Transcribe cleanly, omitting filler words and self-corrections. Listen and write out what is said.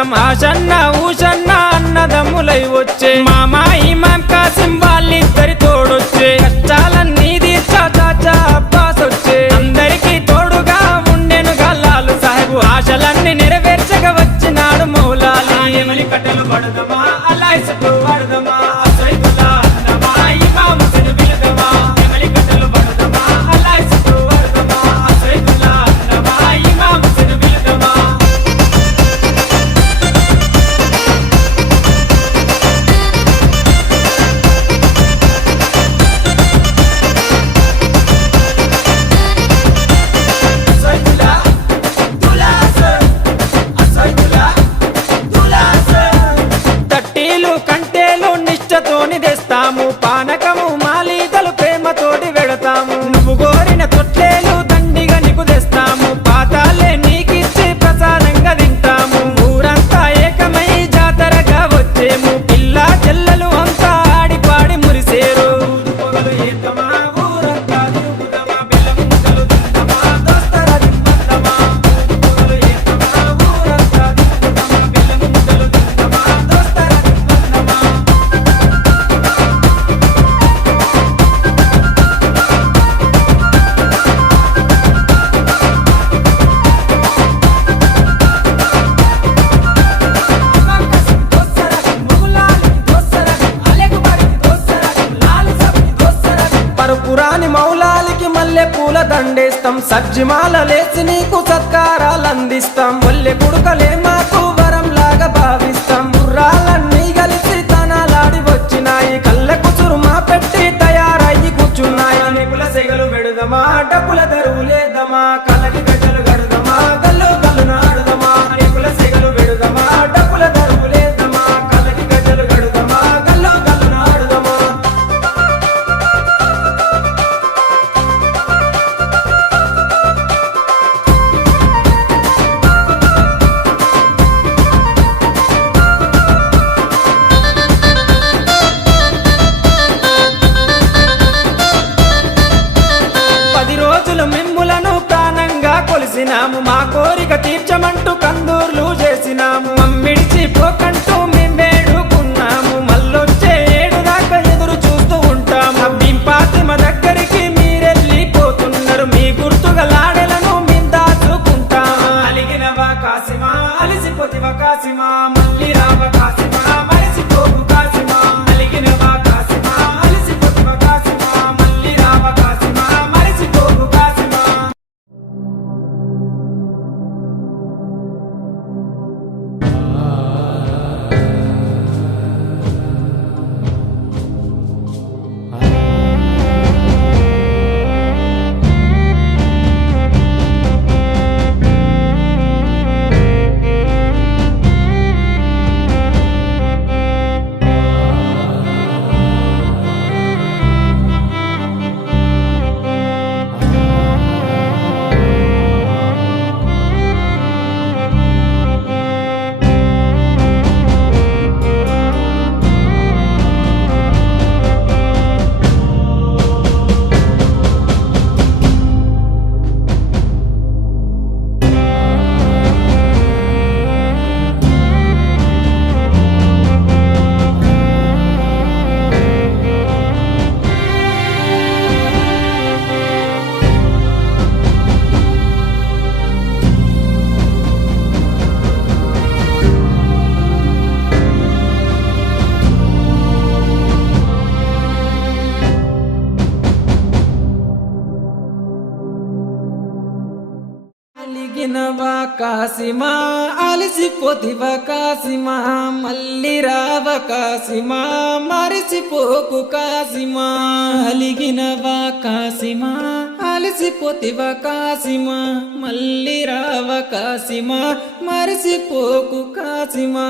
కష్టం ఆశన్న ఊషన్న అన్నదమ్ములై వచ్చే మామా ఇమాం కాసిం వాళ్ళిద్దరి తోడొచ్చే కష్టాలన్నీ తీర్చా చాచా అబ్బాస్ వచ్చే అందరికీ తోడుగా ఉండెను గల్లాలు సాహెబు ఆశలన్నీ నెరవేర్చగా వచ్చినాడు మౌలాలి ఎమలి కట్టెలు పడదమా అల్లాయిసుకు పడదమా అసైదుల్లా అన్నమా ఇమాం హుసేన్ బిలదమా ఎమలి కట్టెలు పడదమా అల్లాయిసుకు పడదమా అసైదుల్లా అన్నమా ఇమాం హుసేన్ బిలదమా తట్టీలు కంటేలు నిష్టతోని తెస్తాము పానకము మాలీదలు ప్రేమతోటి వెడతాము నువ్వు కోరిన తొట్లేలు దండిగా నీకు తెస్తాము పాతాలే నీకిచ్చి ప్రసాదంగా తింటాము ఊరంతా ఏకమై జాతరగా వచ్చేము పిల్ల చెల్లెలు అంతా ఆడిపాడి మురిసేరు పొగలు ఏకమా ఊరంతా తిరుగుదమా బెల్లం ముద్దలు తిందమా దోస్తరా దింపందమా పొగలు ఏకమా ఊరంతా తిరుగుదమా బెల్లం ముద్దలు తిందమా దోస్తరా దింపందమా పరుపురాని మౌలాలికి మల్లె పూల దండేస్తాం సజ్జిమాల లేచి నీకు సత్కారాలు అందిస్తాం మల్లె కుడుకలే మాకు వరం లాగా భావిస్తాం గుర్రాలన్నీ కలిసి తనాలాడి వచ్చినాయి కళ్ళ కుసురుమా పెట్టి తయారయ్యి కూర్చున్నాయి నిపుల సెగలు పెడుదమా డబ్బుల దరువు లేదమా కళ్ళకి గడ్డలు గడుదమా గల్లు గల్లు నాడుదమా నిపుల సెగలు పెడుదమా డబ్బుల దరువు లేదమా కళ్ళకి గడ్డలు గడుదమా గల్లు గల్లు నాడుదమా పది రోజులు మిమ్ములను ప్రాణంగా కొలిసినాము మా కోరిక తీర్చమంటూ కందూర్లు చేసినాము మమ్మిడిచి పోకంటూ మేము వేడుకున్నాము మళ్ళొచ్చే ఏడు దాకా ఎదురు చూస్తూ ఉంటాము భీంపాతిమ దగ్గరికి మీరెళ్ళిపోతున్నారు మీ గుర్తుగా లాడెలను మేము దాచుకుంటాము అలిగినవా కాసిమా అలిసిపోతివా కాసిమా మళ్ళీ రావ కాసిమా మరిసిపోకు కాసిమా అలిగినవా కాసిమా అలిసిపోతివా కాసిమా మళ్ళీ రావ కాసిమా మరిసిపోకు కాసిమా అలిగినవా కాసిమా అలిసిపోతివా కాసిమా మళ్ళీ రావ కాసిమా మరిసిపోకు కాసిమా అలిగినవా కాసిమా అలిసిపోతివా కాసిమా మళ్ళీ రావ కాసిమా మరిసిపోకు కాసిమా